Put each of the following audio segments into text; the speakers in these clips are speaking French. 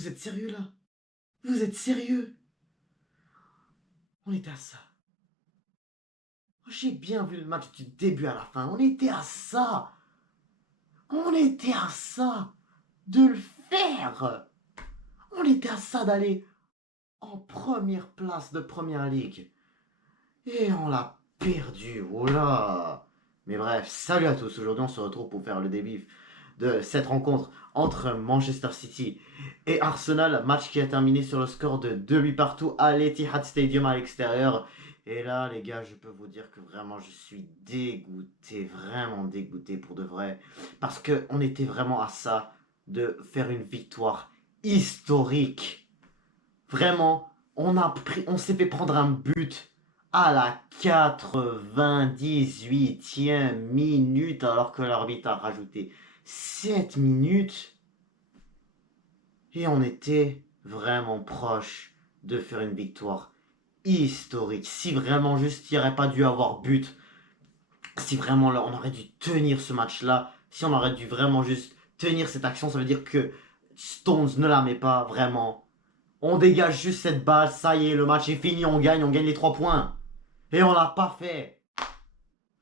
Vous êtes sérieux là? Vous êtes sérieux? On était à ça. J'ai bien vu le match du début à la fin. On était à ça. On était à ça de le faire. On était à ça d'aller en première place de Première Ligue. Et on l'a perdu. Voilà. Mais bref, salut à tous. Aujourd'hui, on se retrouve pour faire le débrief de cette rencontre entre Manchester City et Arsenal. Match qui a terminé sur le score de 2 buts partout à l'Etihad Stadium à l'extérieur. Et là, les gars, je peux vous dire que vraiment, je suis dégoûté, vraiment dégoûté pour de vrai. Parce qu'on était vraiment à ça de faire une victoire historique. Vraiment, on s'est fait prendre un but à la 98e minute alors que l'arbitre a rajouté 7 minutes. Et on était vraiment proche de faire une victoire historique. Si vraiment juste il n'y aurait pas dû avoir but, si vraiment on aurait dû tenir ce match-là, si on aurait dû vraiment juste tenir cette action, ça veut dire que Stones ne la met pas vraiment. On dégage juste cette balle, ça y est, le match est fini, on gagne les 3 points. Et on l'a pas fait.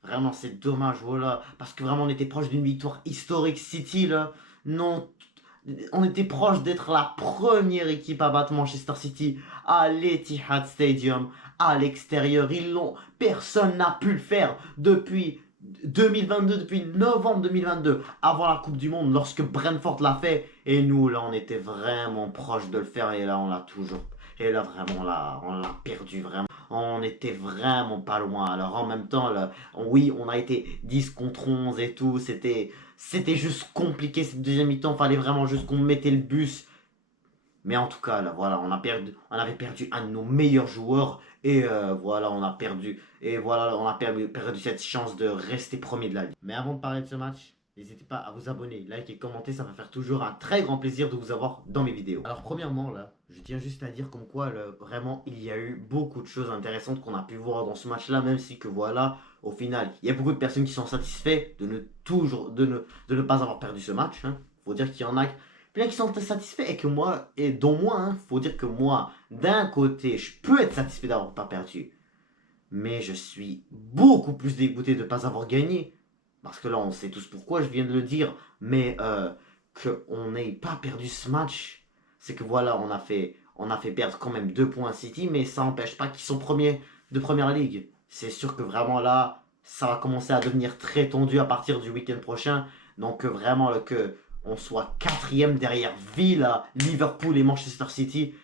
Vraiment, c'est dommage, voilà. Parce que vraiment, on était proche d'une victoire historique. City, là, non. On était proche d'être la première équipe à battre Manchester City à l'Etihad Stadium, à l'extérieur. Personne n'a pu le faire depuis 2022, depuis novembre 2022, avant la Coupe du Monde, lorsque Brentford l'a fait. Et nous, là, on était vraiment proche de le faire. Et là, on l'a toujours. Et là, vraiment, là, on l'a perdu, vraiment. On était vraiment pas loin. Alors, en même temps, là, oui, on a été 10 contre 11 et tout. C'était juste compliqué cette deuxième mi-temps. Fallait vraiment juste qu'on mettait le bus. Mais en tout cas, là, voilà, on avait perdu un de nos meilleurs joueurs. Et voilà, on a perdu. Et voilà, on a perdu cette chance de rester premier de la Ligue. Mais avant de parler de ce match, n'hésitez pas à vous abonner, liker et commenter. Ça va faire toujours un très grand plaisir de vous avoir dans mes vidéos. Alors, premièrement, là, je tiens juste à dire comme quoi, là, vraiment, il y a eu beaucoup de choses intéressantes qu'on a pu voir dans ce match-là. Même si que voilà, au final, il y a beaucoup de personnes qui sont satisfaits de ne pas avoir perdu ce match. Hein. Faut dire qu'il y en a plein qui sont satisfaits et que moi, et dont moi, hein, faut dire que moi, d'un côté, je peux être satisfait d'avoir pas perdu. Mais je suis beaucoup plus dégoûté de ne pas avoir gagné. Parce que là, on sait tous pourquoi, je viens de le dire. Mais qu'on n'ait pas perdu ce match, c'est que voilà, on a fait perdre quand même 2 points à City, mais ça n'empêche pas qu'ils sont premiers de Première Ligue. C'est sûr que vraiment là, ça va commencer à devenir très tendu à partir du week-end prochain. Donc vraiment, que on soit quatrième derrière Villa, Liverpool et Manchester City,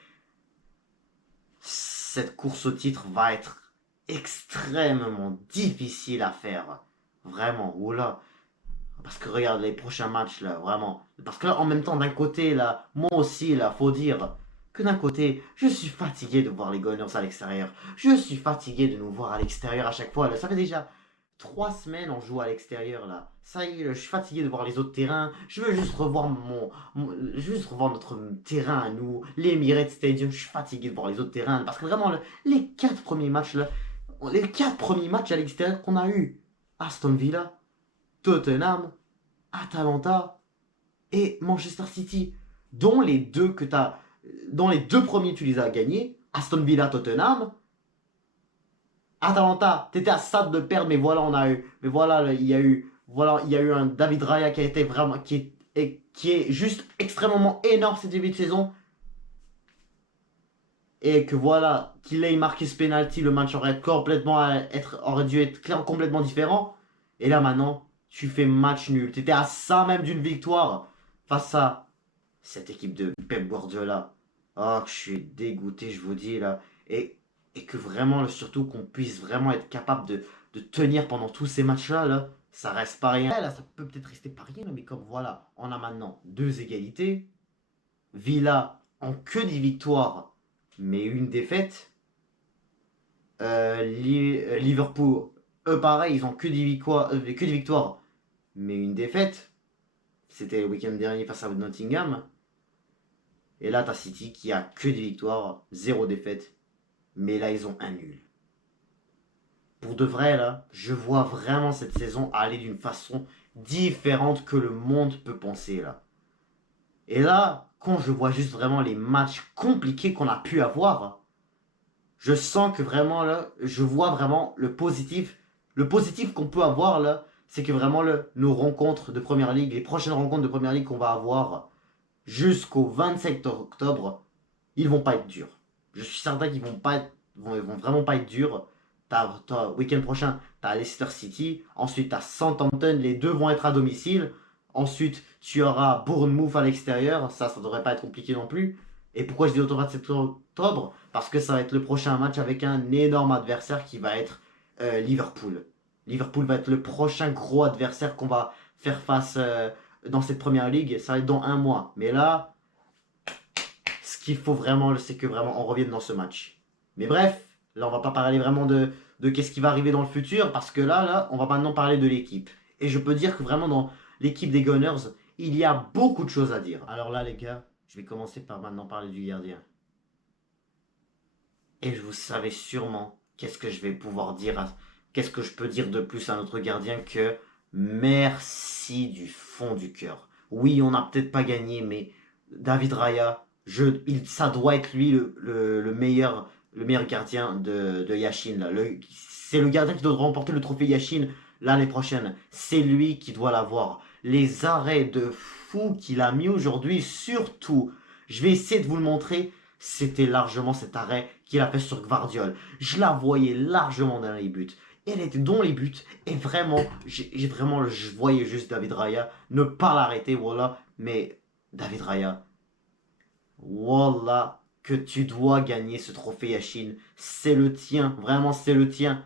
cette course au titre va être extrêmement difficile à faire. Vraiment, oula. Parce que regarde les prochains matchs là, vraiment. Parce que là, en même temps, d'un côté, là, moi aussi, là, faut dire que d'un côté, je suis fatigué de voir les Gunners à l'extérieur. Je suis fatigué de nous voir à l'extérieur à chaque fois. Là. Ça fait déjà 3 semaines on joue à l'extérieur là. Ça y est, je suis fatigué de voir les autres terrains. Je veux juste revoir je veux juste revoir notre terrain à nous, l'Emirates Stadium. Je suis fatigué de voir les autres terrains parce que vraiment les 4 premiers matchs là, les 4 premiers matchs à l'extérieur qu'on a eu, Aston Villa, Tottenham, Atalanta et Manchester City, dont les deux dont les 2 premiers tu les as gagnés, Aston Villa, Tottenham. Atalanta, t'étais à ça de perdre, mais voilà, mais voilà, il y a eu un David Raya qui a été vraiment, qui est juste extrêmement énorme cette début de saison. Et que voilà, qu'il ait marqué ce penalty, le match aurait dû être complètement différent. Et là maintenant, tu fais match nul. T'étais à ça même d'une victoire face à cette équipe de Pep Guardiola. Oh, que je suis dégoûté, je vous dis là. Et que vraiment, surtout qu'on puisse vraiment être capable de tenir pendant tous ces matchs-là, là, ça reste pas rien. Là, ça peut peut-être rester pas rien, mais comme voilà, on a maintenant 2 égalités. Villa en que 10 victoires, mais une défaite. Liverpool, eux pareil, ils ont que 10 victoires, mais une défaite. C'était le week-end dernier face à Nottingham. Et là, t'as City qui a que 10 victoires, 0 défaite. Mais là, ils ont un nul. Pour de vrai, là, je vois vraiment cette saison aller d'une façon différente que le monde peut penser, là. Et là, quand je vois juste vraiment les matchs compliqués qu'on a pu avoir, je sens que vraiment là, je vois vraiment le positif. Le positif qu'on peut avoir là, c'est que vraiment là, nos rencontres de Première Ligue, les prochaines rencontres de Première Ligue qu'on va avoir jusqu'au 27 octobre, ils vont pas être durs. Je suis certain qu'ils vont pas être, ils vont vraiment pas être durs. Week-end prochain, tu as Leicester City. Ensuite, tu as Southampton. Les deux vont être à domicile. Ensuite, tu auras Bournemouth à l'extérieur. Ça devrait pas être compliqué non plus. Et pourquoi je dis au 27 octobre? Parce que ça va être le prochain match avec un énorme adversaire qui va être Liverpool. Liverpool va être le prochain gros adversaire qu'on va faire face dans cette première ligue. Ça va être dans un mois. Mais là, ce qu'il faut vraiment, c'est que vraiment on revienne dans ce match. Mais bref, là on va pas parler vraiment de qu'est-ce qui va arriver dans le futur, parce que là, on va maintenant parler de l'équipe. Et je peux dire que vraiment dans l'équipe des Gunners, il y a beaucoup de choses à dire. Alors là les gars, je vais commencer par maintenant parler du gardien. Et vous savez sûrement qu'est-ce que je vais pouvoir dire, qu'est-ce que je peux dire de plus à notre gardien que merci du fond du cœur. Oui, on n'a peut-être pas gagné, mais David Raya, ça doit être lui le meilleur gardien de Yashin. C'est le gardien qui doit remporter le trophée Yashin l'année prochaine. C'est lui qui doit l'avoir. Les arrêts de fou qu'il a mis aujourd'hui, surtout, je vais essayer de vous le montrer. C'était largement cet arrêt qu'il a fait sur Gvardiol. Je la voyais largement dans les buts. Elle était dans les buts. Et vraiment, je voyais juste David Raya ne pas l'arrêter, voilà. Mais David Raya, voilà que tu dois gagner ce trophée Yashin. C'est le tien, vraiment c'est le tien.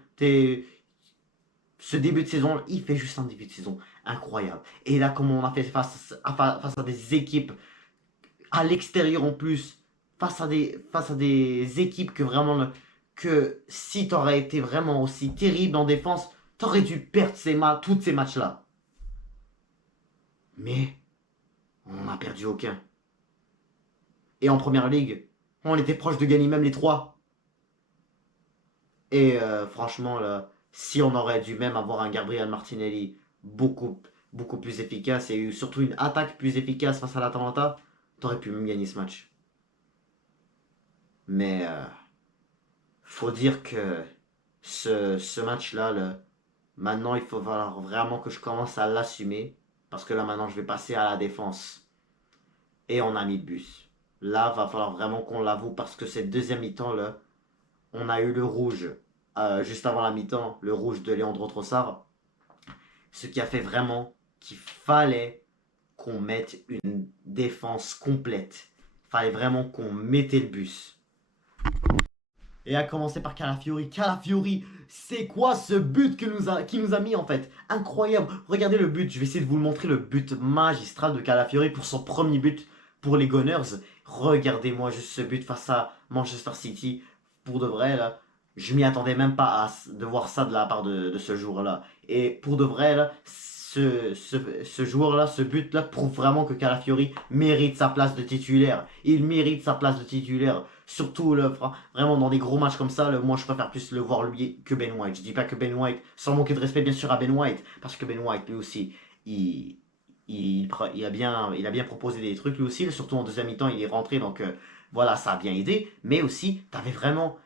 Ce début de saison, il fait juste un début de saison incroyable. Et là, comme on a fait face à des équipes à l'extérieur en plus, face à des équipes que vraiment, que si t'aurais été vraiment aussi terrible en défense, t'aurais dû perdre tous ces matchs-là. Mais on n'a perdu aucun. Et en première ligue, on était proche de gagner même les trois. Et franchement, là, si on aurait dû même avoir un Gabriel Martinelli beaucoup plus efficace et surtout une attaque plus efficace face à l'Atalanta, t'aurais pu même gagner ce match. Mais faut dire que ce match-là, maintenant il faut falloir vraiment que je commence à l'assumer. Parce que là maintenant je vais passer à la défense. Et on a mis le bus. Là va falloir vraiment qu'on l'avoue parce que cette deuxième mi-temps là, on a eu le rouge juste avant la mi-temps, le rouge de Leandro Trossard. Ce qui a fait vraiment qu'il fallait qu'on mette une défense complète. Il fallait vraiment qu'on mettait le bus. Et à commencer par Calafiori. Calafiori, c'est quoi ce but qu'il nous a mis en fait? Incroyable. Regardez le but. Je vais essayer de vous le montrer, le but magistral de Calafiori pour son premier but pour les Gunners. Regardez-moi juste ce but face à Manchester City. Pour de vrai, là, je m'y attendais même pas de voir ça de la part de ce joueur-là. Et pour de vrai, là, ce joueur-là, ce but-là, prouve vraiment que Calafiori mérite sa place de titulaire. Il mérite sa place de titulaire. Surtout, vraiment, dans des gros matchs comme ça, moi, je préfère plus le voir lui que Ben White. Je dis pas que Ben White, sans manquer de respect, bien sûr, à Ben White, parce que Ben White, lui aussi, il a bien proposé des trucs, lui aussi. Surtout en deuxième mi-temps, il est rentré, donc voilà, ça a bien aidé. Mais aussi, t'avais vraiment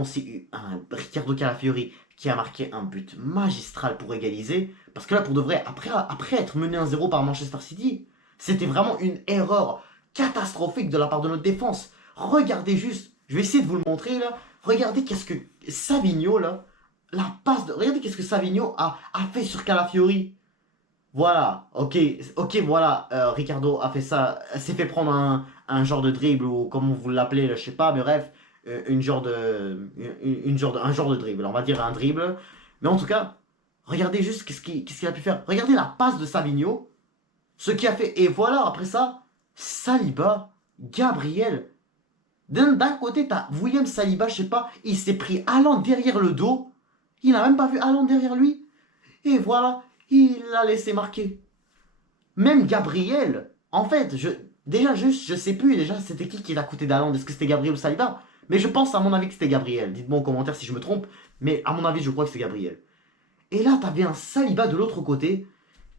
aussi eu un Ricardo Calafiori qui a marqué un but magistral pour égaliser. Parce que là, pour de vrai, après être mené 1-0 par Manchester City, c'était vraiment une erreur catastrophique de la part de notre défense. Regardez juste, je vais essayer de vous le montrer là. Regardez qu'est-ce que Savigno là, regardez qu'est-ce que Savigno a fait sur Calafiori. Voilà, ok, voilà, Ricardo a fait ça, s'est fait prendre un genre de dribble ou comme vous l'appelez, je sais pas, mais bref, un genre de dribble, on va dire un dribble. Mais en tout cas, regardez juste qu'est-ce qu'il a pu faire. Regardez la passe de Savigno, ce qu'il a fait. Et voilà, après ça, Saliba, Gabriel. D'un côté, t'as William Saliba, je sais pas, il s'est pris Haaland derrière le dos. Il n'a même pas vu Haaland derrière lui. Et voilà, il l'a laissé marquer. Même Gabriel, en fait, je sais plus déjà c'était qui est à côté d'Haaland. Est-ce que c'était Gabriel ou Saliba? Mais je pense à mon avis que c'était Gabriel. Dites-moi en commentaire si je me trompe. Mais à mon avis, je crois que c'est Gabriel. Et là, t'avais un Saliba de l'autre côté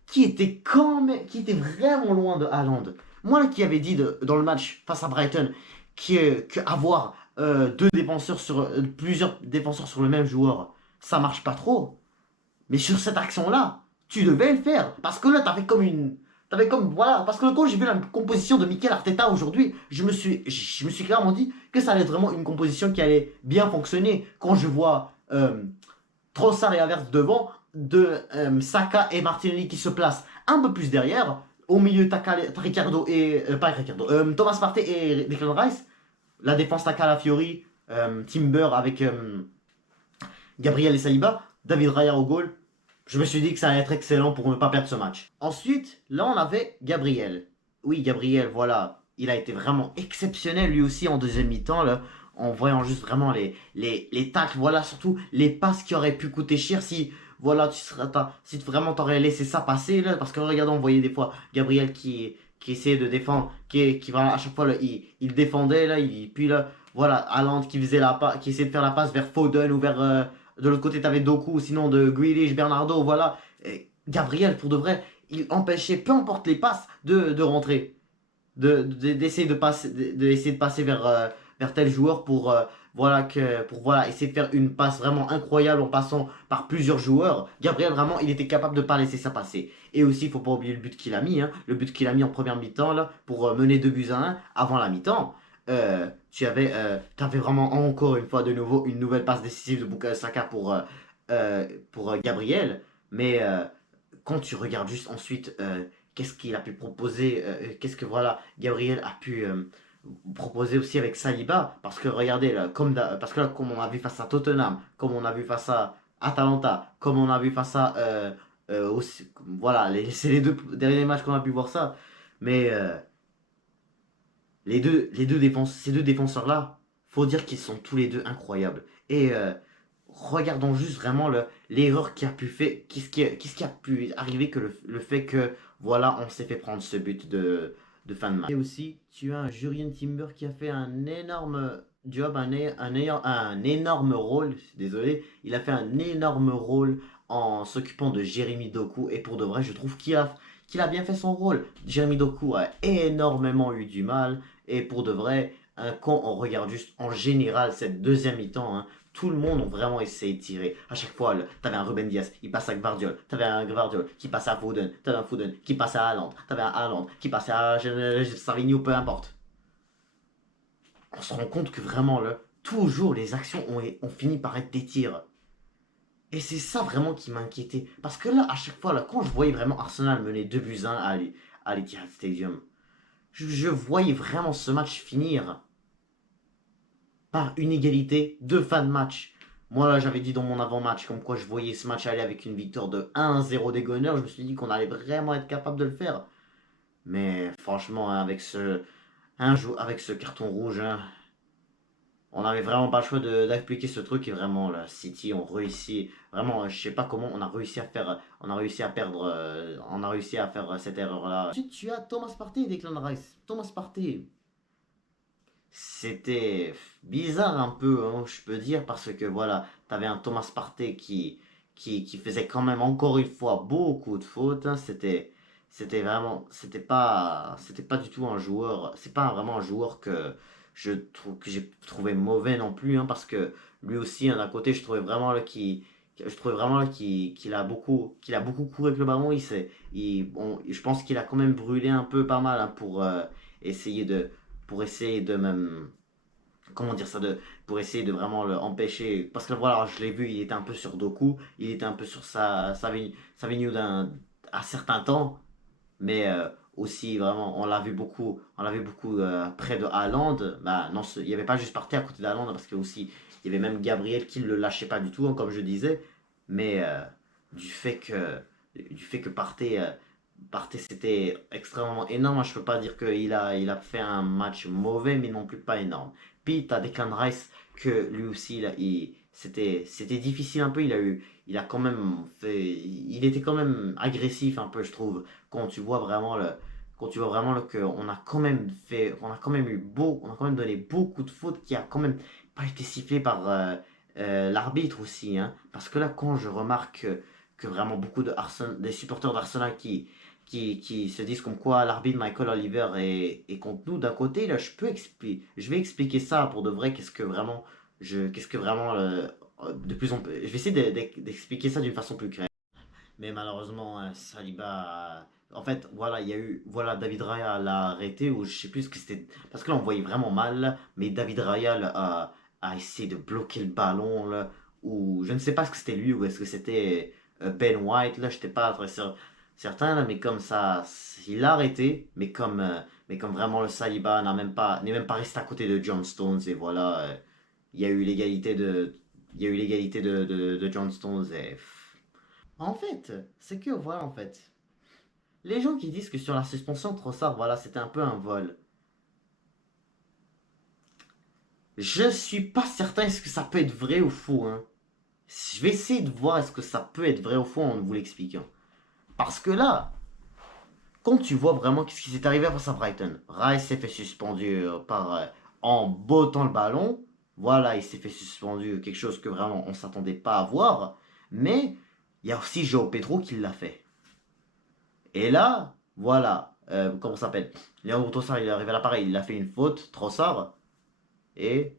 qui était vraiment loin de Haaland. Moi là qui avais dit dans le match face à Brighton qu'avoir plusieurs défenseurs sur le même joueur, ça marche pas trop. Mais sur cette action-là, tu devais le faire. Parce que là, voilà. Parce que quand j'ai vu la composition de Mikel Arteta aujourd'hui, je me suis clairement dit que ça allait être vraiment une composition qui allait bien fonctionner. Quand je vois Trossard et Havertz devant, Saka et Martinelli qui se placent un peu plus derrière. Au milieu, Ricardo et. Pas Ricardo. Thomas Partey et Declan Rice. La défense, Taka Fiori, Timber avec Gabriel et Saliba. David Raya au goal. Je me suis dit que ça allait être excellent pour ne pas perdre ce match. Ensuite, là, on avait Gabriel. Oui, Gabriel, voilà. Il a été vraiment exceptionnel lui aussi en deuxième mi-temps, là, en voyant juste vraiment les tacles, voilà, surtout les passes qui auraient pu coûter cher si, voilà, si vraiment t'aurais laissé ça passer, là, parce que regardez, on voyait des fois Gabriel qui essayait de défendre, qui voilà, à chaque fois, là, il défendait, là, puis là, voilà, Haaland qui essayait de faire la passe vers Foden ou vers, de l'autre côté, t'avais Doku, ou sinon de Grealish, Bernardo, voilà. Et Gabriel, pour de vrai, il empêchait, peu importe les passes, de rentrer. D'essayer de passer vers tel joueur pour essayer de faire une passe vraiment incroyable en passant par plusieurs joueurs. Gabriel, vraiment, il était capable de pas laisser ça passer. Et aussi, il faut pas oublier le but qu'il a mis, hein, le but qu'il a mis en première mi-temps là, pour mener 2-1 avant la mi-temps. Tu avais vraiment encore une fois de nouveau une nouvelle passe décisive de Bukayo Saka pour Gabriel. Mais quand tu regardes juste ensuite qu'est-ce qu'il a pu proposer, qu'est-ce que voilà, Gabriel a pu proposer aussi avec Saliba, parce que regardez, là, parce que là, comme on a vu face à Tottenham, comme on a vu face à Atalanta, comme on a vu face à voilà, c'est les deux derniers matchs qu'on a pu voir ça, mais ces deux défenseurs-là, faut dire qu'ils sont tous les deux incroyables. Et regardons juste vraiment l'erreur qui a pu faire, qu'est-ce qui a pu arriver que le fait que, voilà, on s'est fait prendre ce but de fin de match. Et aussi, tu as un Jurien Timber qui a fait un énorme job, un énorme rôle, désolé, il a fait un énorme rôle en s'occupant de Jérémy Doku. Et pour de vrai, je trouve qu'il a bien fait son rôle. Jérémy Doku a énormément eu du mal. Et pour de vrai, quand on regarde juste en général cette deuxième mi-temps, hein, tout le monde a vraiment essayé de tirer. À chaque fois, t'avais un Ruben Diaz, il passe à Gvardiol. T'avais un Gvardiol qui passe à Foden. T'avais un Foden qui passe à Haaland. T'avais un Haaland qui passe à Savigny, peu importe. On se rend compte que vraiment, là, toujours les actions ont fini par être des tirs. Et c'est ça vraiment qui m'a inquiété. Parce que là, à chaque fois, là, quand je voyais vraiment Arsenal mener 2-1 à l'Etihad Stadium, je voyais vraiment ce match finir par une égalité de fin de match. Moi là j'avais dit dans mon avant-match comme quoi je voyais ce match aller avec une victoire de 1-0 des Gunners. Je me suis dit qu'on allait vraiment être capable de le faire. Mais franchement hein, avec ce carton rouge, hein, on n'avait vraiment pas le choix d'appliquer ce truc. Et vraiment là, City ont réussi. Vraiment je sais pas comment on a réussi à faire. On a réussi à perdre. On a réussi à faire cette erreur là. Ensuite tu as Thomas Partey et Declan Rice. Thomas Partey. C'était bizarre un peu, hein, je peux dire, parce que voilà, t'avais un Thomas Partey qui faisait quand même encore une fois beaucoup de fautes. Hein. C'était vraiment, c'était pas du tout un joueur, c'est pas vraiment un joueur que j'ai trouvé mauvais non plus, hein, parce que lui aussi, hein, d'un côté, je trouvais vraiment là qu'il a beaucoup couru avec le ballon. Je pense qu'il a quand même brûlé un peu pas mal hein, essayer de pour essayer de même comment dire ça pour essayer de vraiment l'empêcher parce que voilà je l'ai vu il était un peu sur Doku il était un peu sur sa venue à certains temps mais aussi vraiment on l'a vu beaucoup près de Haaland bah non il n'y avait pas juste Partey à côté d'Haaland parce que aussi il y avait même Gabriel qui ne le lâchait pas du tout hein, comme je disais mais du fait que Partey c'était extrêmement énorme. Je peux pas dire qu'il a fait un match mauvais, mais non plus pas énorme. Puis t'as Declan Rice que lui aussi, c'était difficile un peu. Il a quand même il était quand même agressif un peu, je trouve. Quand tu vois vraiment qu'on a quand même on a quand même donné beaucoup de fautes qui a quand même pas été sifflé par l'arbitre aussi, hein. Parce que là, quand je remarque que vraiment beaucoup des supporters d'Arsenal qui se disent comme quoi l'arbitre Michael Oliver est contre nous. D'un côté, là, je vais expliquer ça pour de vrai, qu'est-ce que vraiment, de plus en plus, je vais essayer d'expliquer ça d'une façon plus claire. Mais malheureusement, Saliba, en fait, voilà, il y a eu, voilà, David Raya l'a arrêté, ou je sais plus ce que c'était, parce que là, on voyait vraiment mal, là, mais David Raya là, a essayé de bloquer le ballon, là, ou je ne sais pas ce que c'était lui, ou est-ce que c'était Ben White, là, j'étais pas très certain, là, mais comme ça, il l'a arrêté, mais comme vraiment le Saliba n'est même pas resté à côté de John Stones, et voilà, il y a eu l'égalité il y a eu l'égalité de John Stones, et en fait, c'est que voilà, en fait. Les gens qui disent que sur la suspension de Trossard, voilà, c'était un peu un vol. Je suis pas certain est-ce que ça peut être vrai ou faux, hein. Je vais essayer de voir est-ce que ça peut être vrai ou faux en vous l'expliquant. Parce que là, quand tu vois vraiment qu'est-ce qui s'est arrivé face à Brighton, Rice s'est fait suspendu en bottant le ballon. Voilà, il s'est fait suspendu, quelque chose que vraiment on s'attendait pas à voir. Mais il y a aussi Joao Pedro qui l'a fait. Et là, voilà, comment ça s'appelle? Leandro Trossard, il est arrivé à l'appareil, il a fait une faute, Trossard, et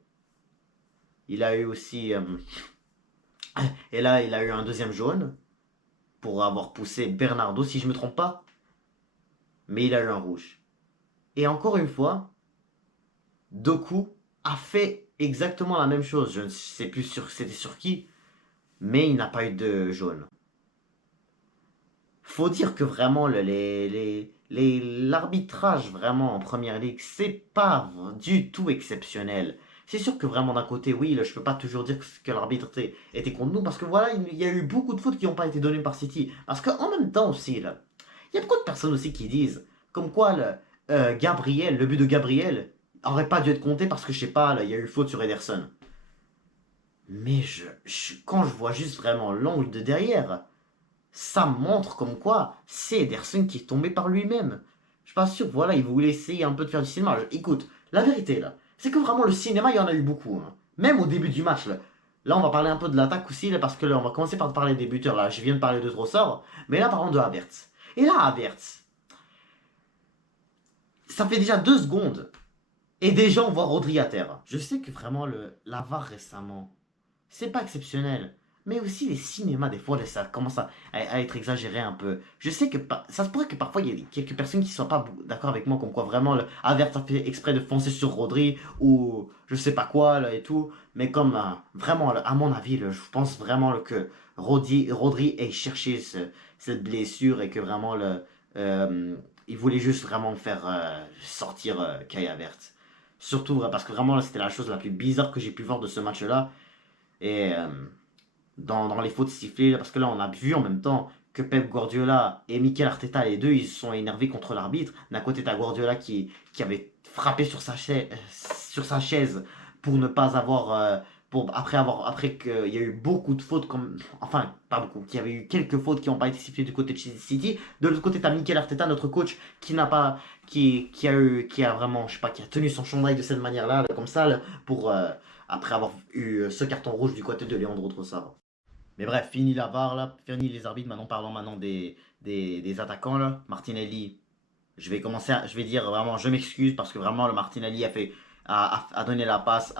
il a eu aussi. Et là, il a eu un deuxième jaune pour avoir poussé Bernardo, si je me trompe pas, mais il a eu un rouge. Et encore une fois, Doku a fait exactement la même chose. Je ne sais plus c'était sur qui, mais il n'a pas eu de jaune. Faut dire que vraiment l'arbitrage vraiment en première ligue, c'est pas du tout exceptionnel. C'est sûr que vraiment d'un côté, oui, là, je peux pas toujours dire que l'arbitre était contre nous parce que voilà, il y a eu beaucoup de fautes qui n'ont pas été données par City. Parce qu'en même temps aussi, là, il y a beaucoup de personnes aussi qui disent comme quoi Gabriel, le but de Gabriel, aurait pas dû être compté parce que je sais pas, là, il y a eu faute sur Ederson. Mais quand je vois juste vraiment l'angle de derrière, ça montre comme quoi c'est Ederson qui est tombé par lui-même. Je suis pas sûr, voilà, il voulait essayer un peu de faire du cinéma. Écoute, la vérité là, c'est que vraiment le cinéma, il y en a eu beaucoup, hein. Même au début du match là. Là, on va parler un peu de l'attaque aussi, là, parce que là, on va commencer par parler des buteurs. Là, je viens de parler de Trossard, mais là, parlons de Havertz. Et là, Havertz, ça fait déjà 2 secondes. Et déjà, on voit Rodri à terre. Je sais que vraiment, la VAR récemment, c'est pas exceptionnel. Mais aussi les cinémas, des fois, ça commence à être exagéré un peu. Je sais que ça se pourrait que parfois il y ait quelques personnes qui soient pas d'accord avec moi, comme quoi vraiment Avert a fait exprès de foncer sur Rodri ou je sais pas quoi là, et tout. Mais comme vraiment, là, à mon avis, là, je pense vraiment là, que Rodri ait cherché cette blessure et que vraiment il voulait juste vraiment faire sortir Kai Havertz. Surtout parce que vraiment là, c'était la chose la plus bizarre que j'ai pu voir de ce match-là. Et dans les fautes sifflées, parce que là on a vu en même temps que Pep Guardiola et Mikel Arteta, les deux, ils se sont énervés contre l'arbitre. D'un côté, t'as Guardiola qui avait frappé sur sa chaise pour ne pas avoir. Après qu'il y a eu beaucoup de fautes, enfin, pas beaucoup, qu'il y avait eu quelques fautes qui n'ont pas été sifflées du côté de City. De l'autre côté, t'as Mikel Arteta, notre coach, qui n'a pas. Qui a vraiment, je sais pas, qui a tenu son chandail de cette manière-là, comme ça, là, pour. Après avoir eu ce carton rouge du côté de Leandro Trossard. Mais bref, fini la VAR là, fini les arbitres, maintenant parlons maintenant des attaquants là. Martinelli, je vais dire vraiment, je m'excuse parce que vraiment le Martinelli a donné la passe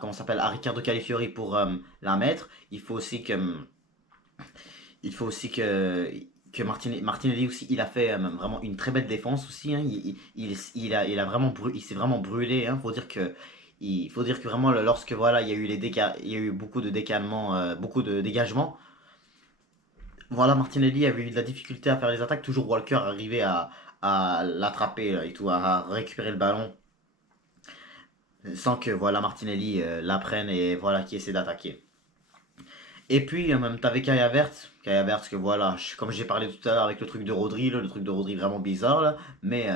comment s'appelle, à Riccardo Calafiori pour la mettre. Il faut aussi que Martinelli aussi, il a fait vraiment une très belle défense aussi, hein. Il s'est vraiment brûlé, hein. Il faut dire que vraiment, lorsque voilà, il y a eu il y a eu beaucoup de décalements, beaucoup de dégagements. Voilà, Martinelli avait eu de la difficulté à faire les attaques. Toujours Walker arrivait à l'attraper et tout, à récupérer le ballon sans que voilà Martinelli la prenne et voilà qui essaie d'attaquer. Et puis même t'avais Kai Havertz que voilà, comme j'ai parlé tout à l'heure avec le truc de Rodri, là, le truc de Rodri vraiment bizarre là, mais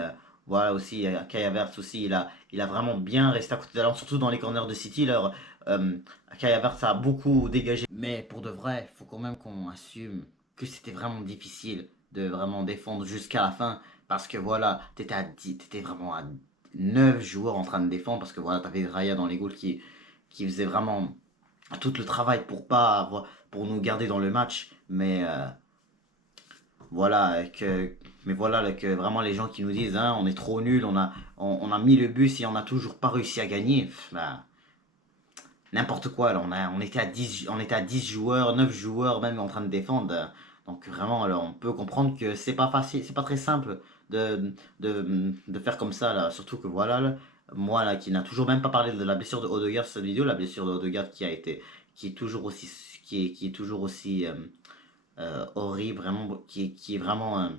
voilà aussi Kai Havertz aussi il a vraiment bien resté à côté de la lampe, surtout dans les corners de City là. euh, Kai Havertz a beaucoup dégagé, mais pour de vrai, faut quand même qu'on assume que c'était vraiment difficile de vraiment défendre jusqu'à la fin parce que voilà, t'étais vraiment à 9 joueurs en train de défendre parce que voilà, t'avais Raya dans les goals qui faisait vraiment tout le travail pour nous garder dans le match. Mais voilà, mais voilà que vraiment les gens qui nous disent, hein, on est trop nul, on a mis le bus et on n'a toujours pas réussi à gagner. Bah, n'importe quoi. Là, on était à 10 joueurs, 9 joueurs même en train de défendre. Donc vraiment, là, on peut comprendre que c'est pas facile, c'est pas très simple de faire comme ça. Là. Surtout que voilà, là, moi là, qui n'a toujours même pas parlé de la blessure de Odegaard sur cette vidéo, la blessure de Odegaard qui est toujours aussi, qui est toujours aussi horrible, vraiment, qui est vraiment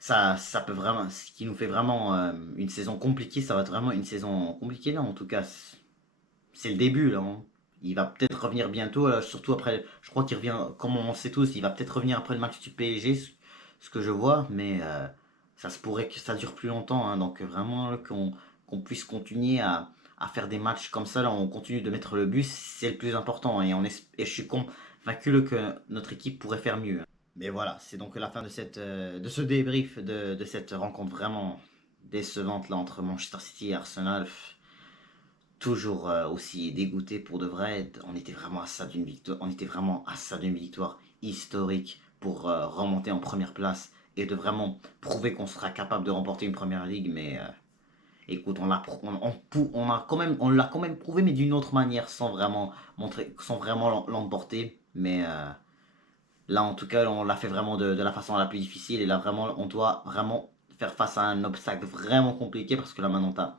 ça peut vraiment, ce qui nous fait vraiment une saison compliquée, ça va être vraiment une saison compliquée là, en tout cas, c'est le début là, hein. Il va peut-être revenir bientôt, là, surtout après, je crois qu'il revient, comme on sait tous, il va peut-être revenir après le match du PSG, ce que je vois, mais ça se pourrait que ça dure plus longtemps, hein. Donc vraiment là, qu'on puisse continuer à faire des matchs comme ça, là, on continue de mettre le but, c'est le plus important, hein. Et je suis convaincu là, que notre équipe pourrait faire mieux, hein. Mais voilà, c'est donc la fin de de ce débrief de cette rencontre vraiment décevante là entre Manchester City et Arsenal. Toujours aussi dégoûté pour de vrai. On était vraiment à ça d'une victoire. On était vraiment à ça d'une victoire historique pour remonter en première place et de vraiment prouver qu'on sera capable de remporter une première ligue. Mais écoute, on l'a quand même prouvé, mais d'une autre manière, sans vraiment montrer, sans vraiment l'emporter. Mais là, en tout cas, on l'a fait vraiment de la façon la plus difficile. Et là, vraiment, on doit vraiment faire face à un obstacle vraiment compliqué parce que là, maintenant, t'as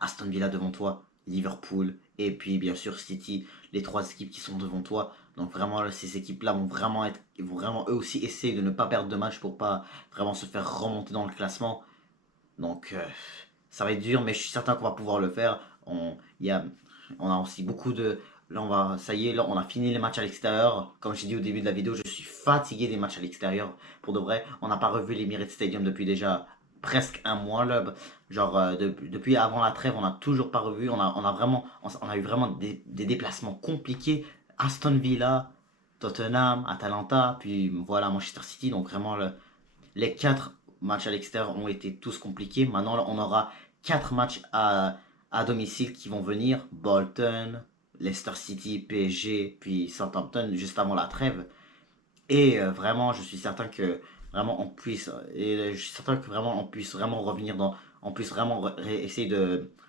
Aston Villa devant toi, Liverpool, et puis bien sûr City, les trois équipes qui sont devant toi. Donc vraiment, ces équipes-là vont vraiment eux aussi essayer de ne pas perdre de match pour pas vraiment se faire remonter dans le classement. Donc ça va être dur, mais je suis certain qu'on va pouvoir le faire. On a aussi beaucoup de... Là, ça y est, là, on a fini les matchs à l'extérieur. Comme j'ai dit au début de la vidéo, je suis fatigué des matchs à l'extérieur. Pour de vrai, on n'a pas revu l'Emirates Stadium depuis déjà presque un mois. Là. Genre, depuis avant la trêve, on n'a toujours pas revu. On a eu vraiment des déplacements compliqués. Aston Villa, Tottenham, Atalanta, puis voilà, Manchester City. Donc vraiment, les 4 matchs à l'extérieur ont été tous compliqués. Maintenant, là, on aura 4 matchs à domicile qui vont venir. Bolton, Leicester City, PSG, puis Southampton juste avant la trêve. Et vraiment, je suis certain que vraiment je suis certain que vraiment on puisse vraiment revenir on puisse vraiment essayer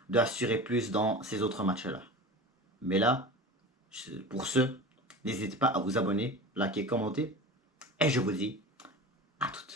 d'assurer plus dans ces autres matchs-là. Mais là, pour ce, n'hésitez pas à vous abonner, liker, commenter, et je vous dis à toutes.